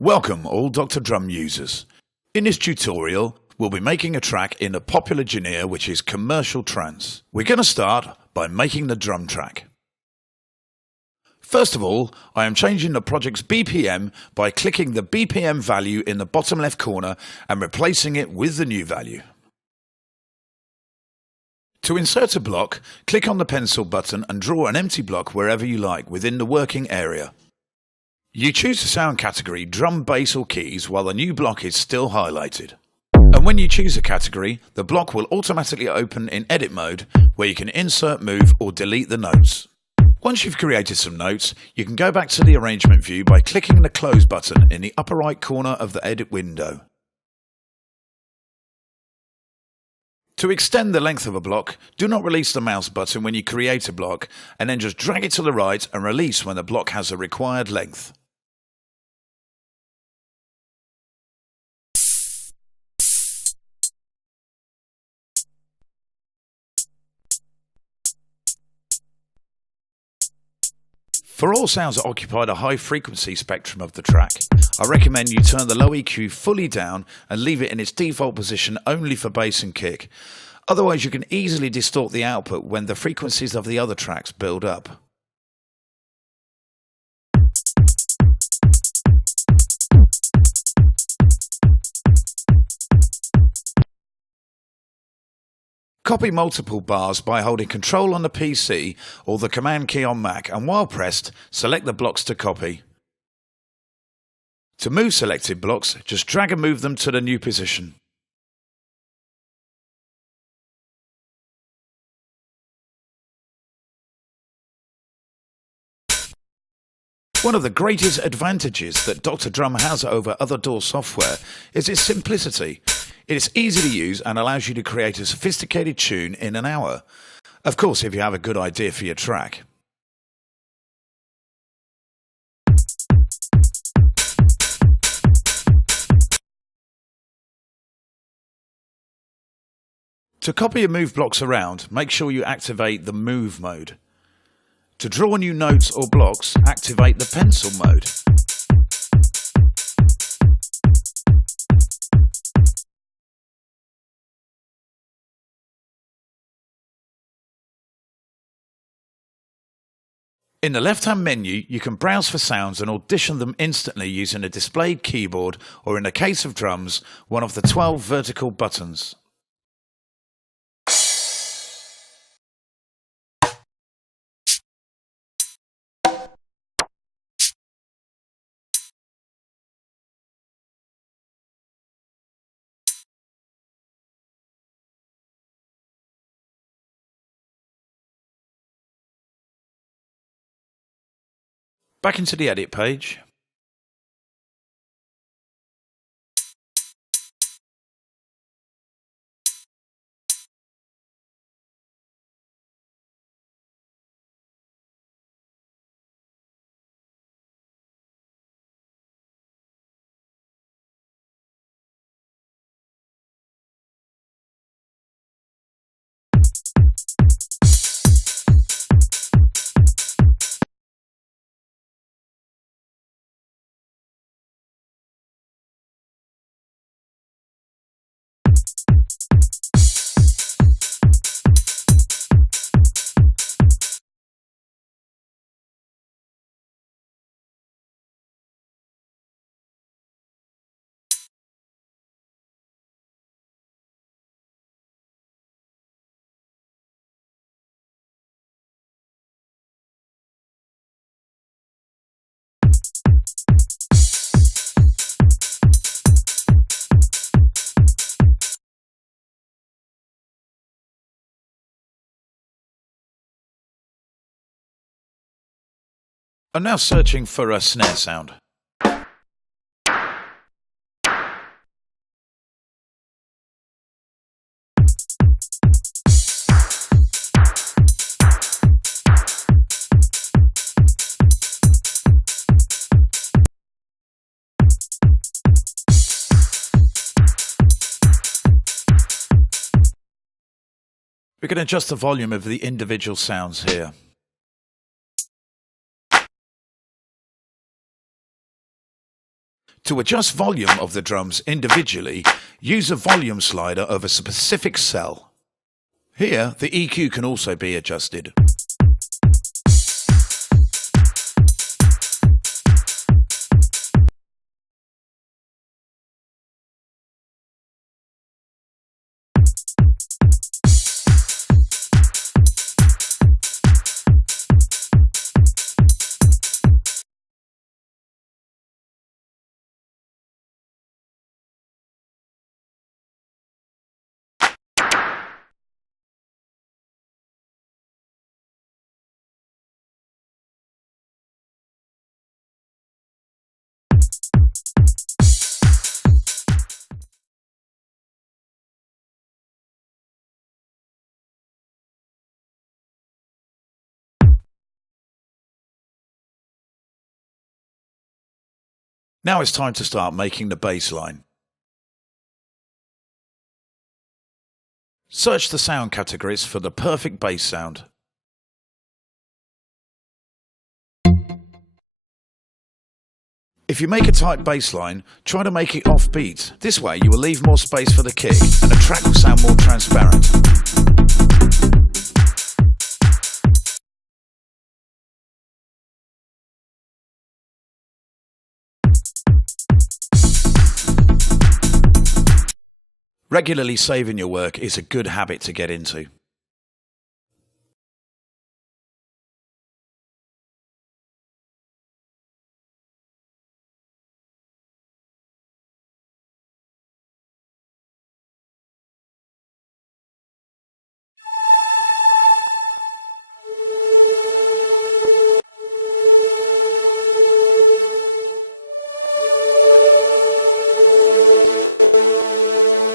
Welcome all Dr. Drum users. In this tutorial, we'll be making a track in a popular genre which is commercial trance. We're going to start by making the drum track. First of all, I am changing the project's BPM by clicking the BPM value in the bottom left corner and replacing it with the new value. To insert a block, click on the pencil button and draw an empty block wherever you like within the working area. You choose the sound category drum, bass or keys while the new block is still highlighted. And when you choose a category, the block will automatically open in edit mode where you can insert, move or delete the notes. Once you've created some notes, you can go back to the arrangement view by clicking the close button in the upper right corner of the edit window. To extend the length of a block, do not release the mouse button when you create a block and then just drag it to the right and release when the block has the required length. For all sounds that occupy the high frequency spectrum of the track, I recommend you turn the low EQ fully down and leave it in its default position only for bass and kick. Otherwise you can easily distort the output when the frequencies of the other tracks build up. Copy multiple bars by holding Control on the PC or the Command key on Mac, and while pressed, select the blocks to copy. To move selected blocks, just drag and move them to the new position. One of the greatest advantages that Dr. Drum has over other DAW software is its simplicity. It is easy to use and allows you to create a sophisticated tune in an hour. Of course, if you have a good idea for your track. To copy and move blocks around, make sure you activate the Move mode. To draw new notes or blocks, activate the Pencil mode. In the left-hand menu, you can browse for sounds and audition them instantly using a displayed keyboard or, in the case of drums, one of the 12 vertical buttons. Back into the edit page. I'm now searching for a snare sound. We can adjust the volume of the individual sounds here. To adjust volume of the drums individually, use the volume slider of a specific cell. Here, the EQ can also be adjusted. Now it's time to start making the bass line. Search the sound categories for the perfect bass sound. If you make a tight bass line, try to make it offbeat. This way you will leave more space for the kick and the track will sound more transparent. Regularly saving your work is a good habit to get into.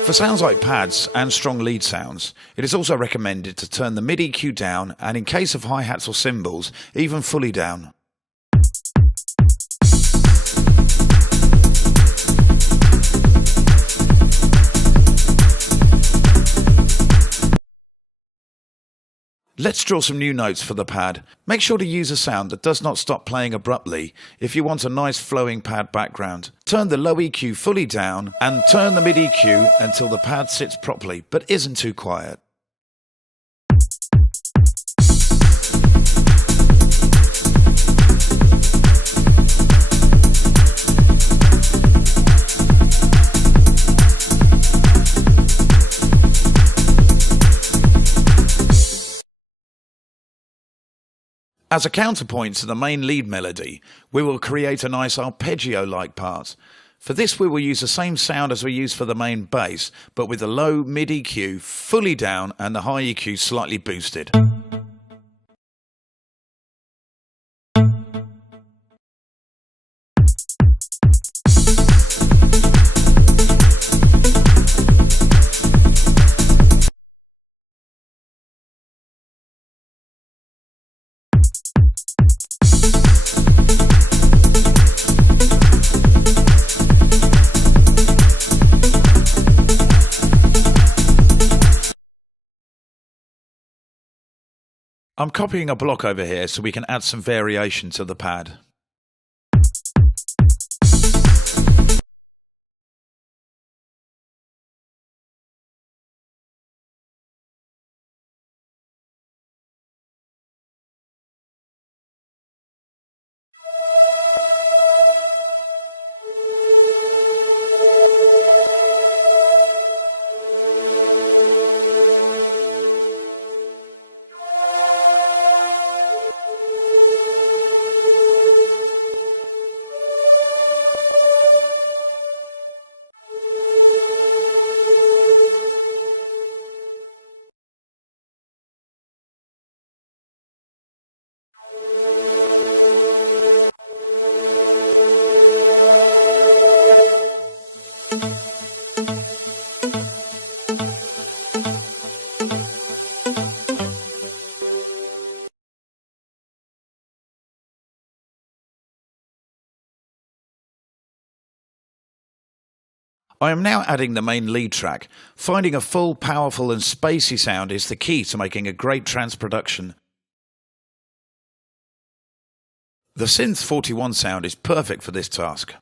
For sounds like pads and strong lead sounds, it is also recommended to turn the mid EQ down and in case of hi-hats or cymbals, even fully down. Let's draw some new notes for the pad. Make sure to use a sound that does not stop playing abruptly if you want a nice flowing pad background. Turn the low EQ fully down and turn the mid EQ until the pad sits properly but isn't too quiet. As a counterpoint to the main lead melody, we will create a nice arpeggio-like part. For this we will use the same sound as we use for the main bass, but with the low mid EQ fully down and the high EQ slightly boosted. I'm copying a block over here so we can add some variation to the pad. I am now adding the main lead track. Finding a full, powerful and spacey sound is the key to making a great trance production. The Synth 41 sound is perfect for this task.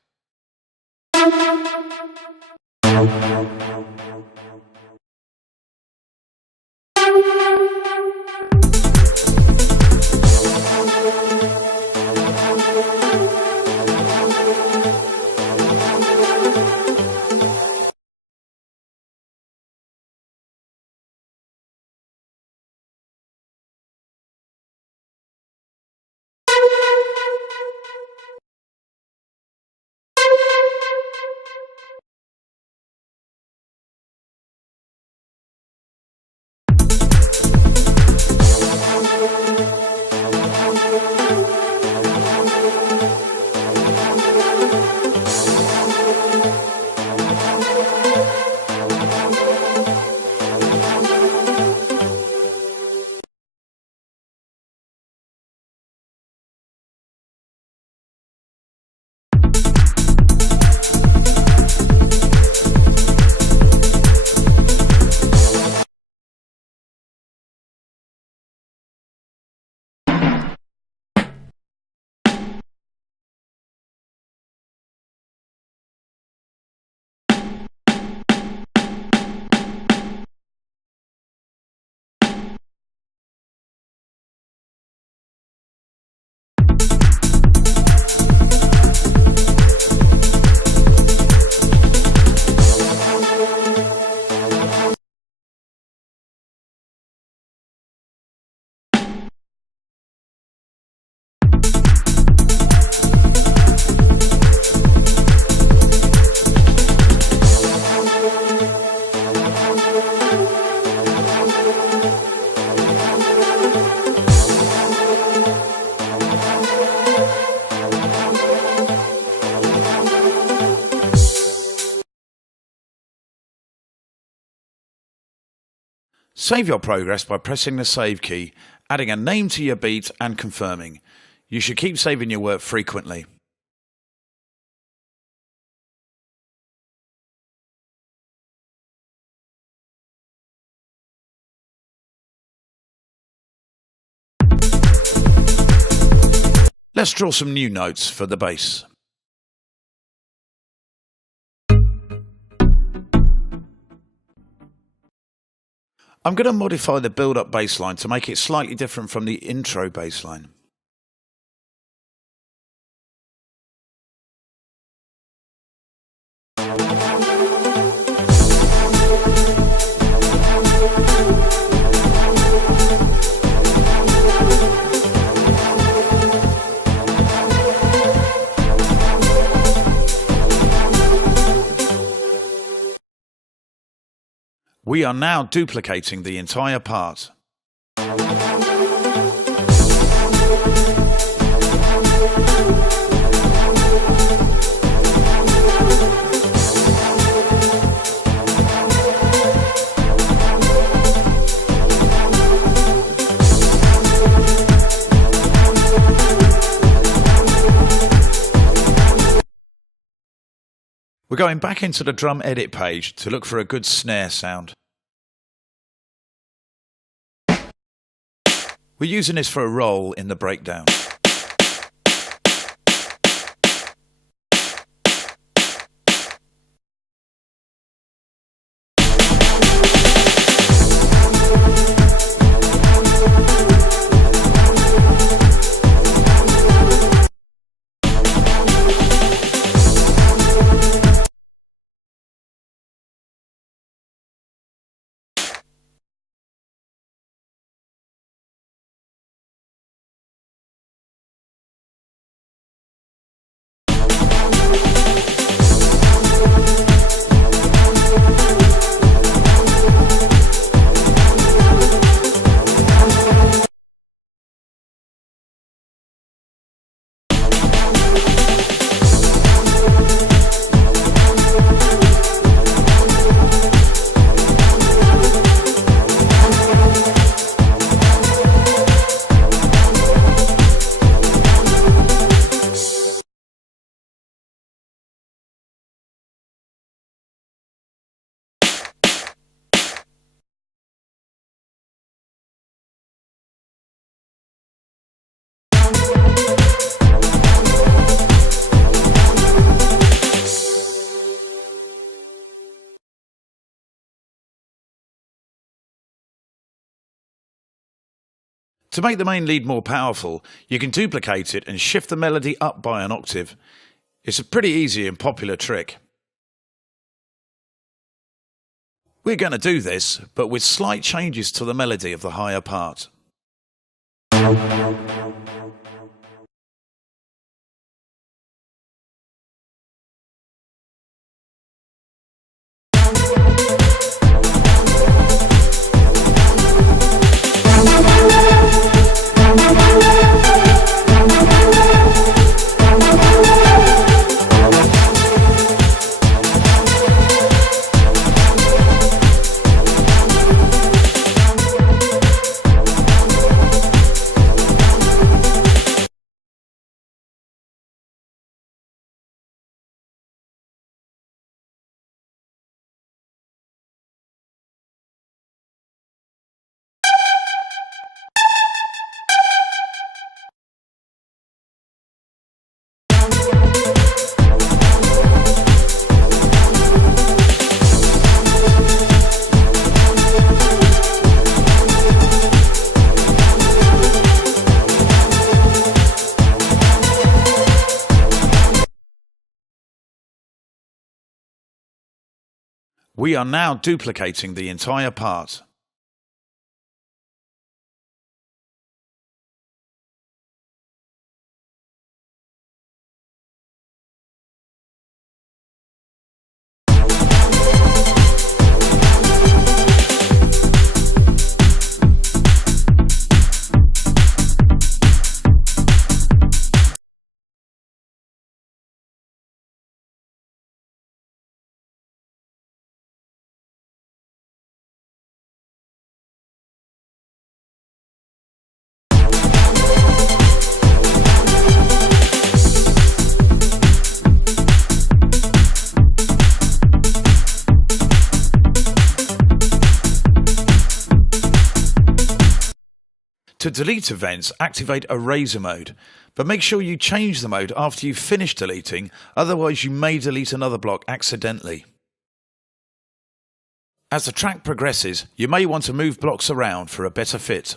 Save your progress by pressing the save key, adding a name to your beat and confirming. You should keep saving your work frequently. Let's draw some new notes for the bass. I'm going to modify the build-up bass line to make it slightly different from the intro bass line. We are now duplicating the entire part. We're going back into the drum edit page to look for a good snare sound. We're using this for a roll in the breakdown. To make the main lead more powerful, you can duplicate it and shift the melody up by an octave. It's a pretty easy and popular trick. We're going to do this, but with slight changes to the melody of the higher part. We are now duplicating the entire part. To delete events, activate Eraser mode, but make sure you change the mode after you've finished deleting, otherwise you may delete another block accidentally. As the track progresses, you may want to move blocks around for a better fit.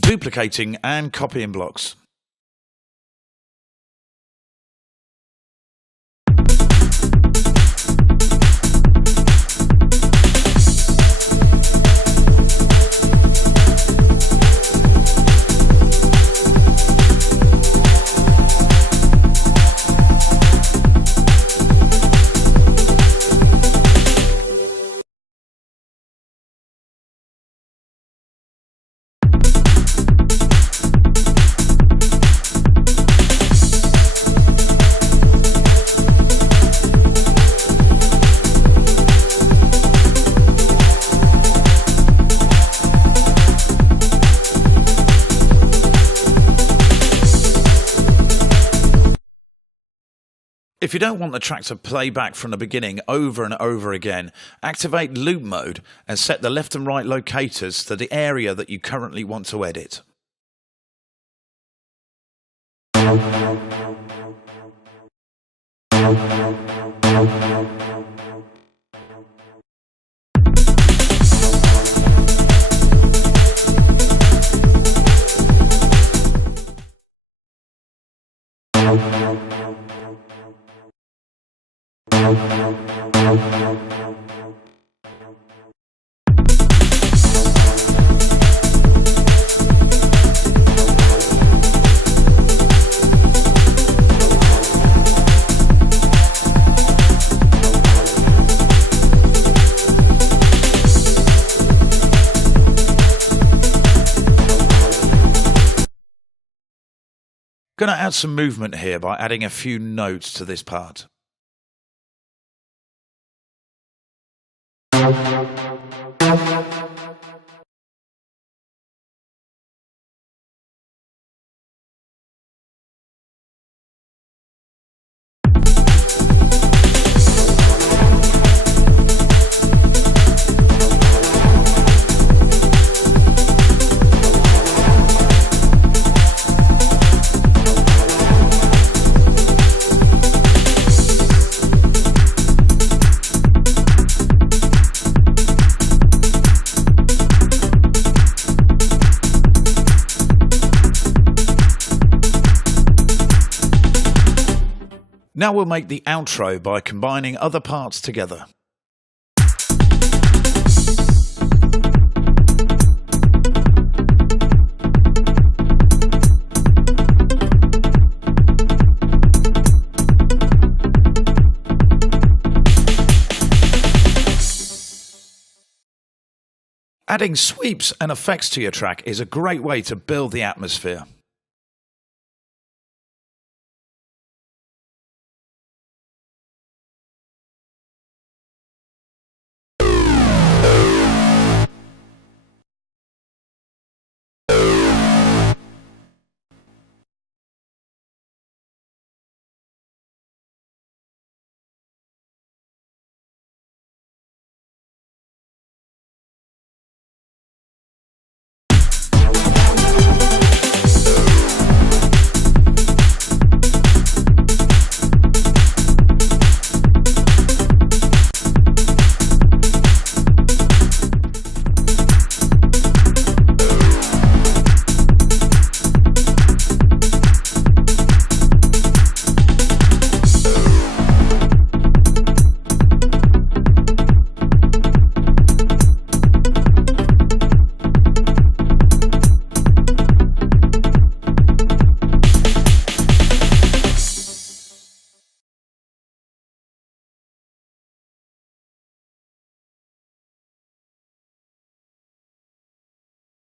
Duplicating and copying blocks. If you don't want the track to play back from the beginning over and over again, activate loop mode and set the left and right locators to the area that you currently want to edit. Going to add some movement here by adding a few notes to this part. Now we'll make the outro by combining other parts together. Adding sweeps and effects to your track is a great way to build the atmosphere.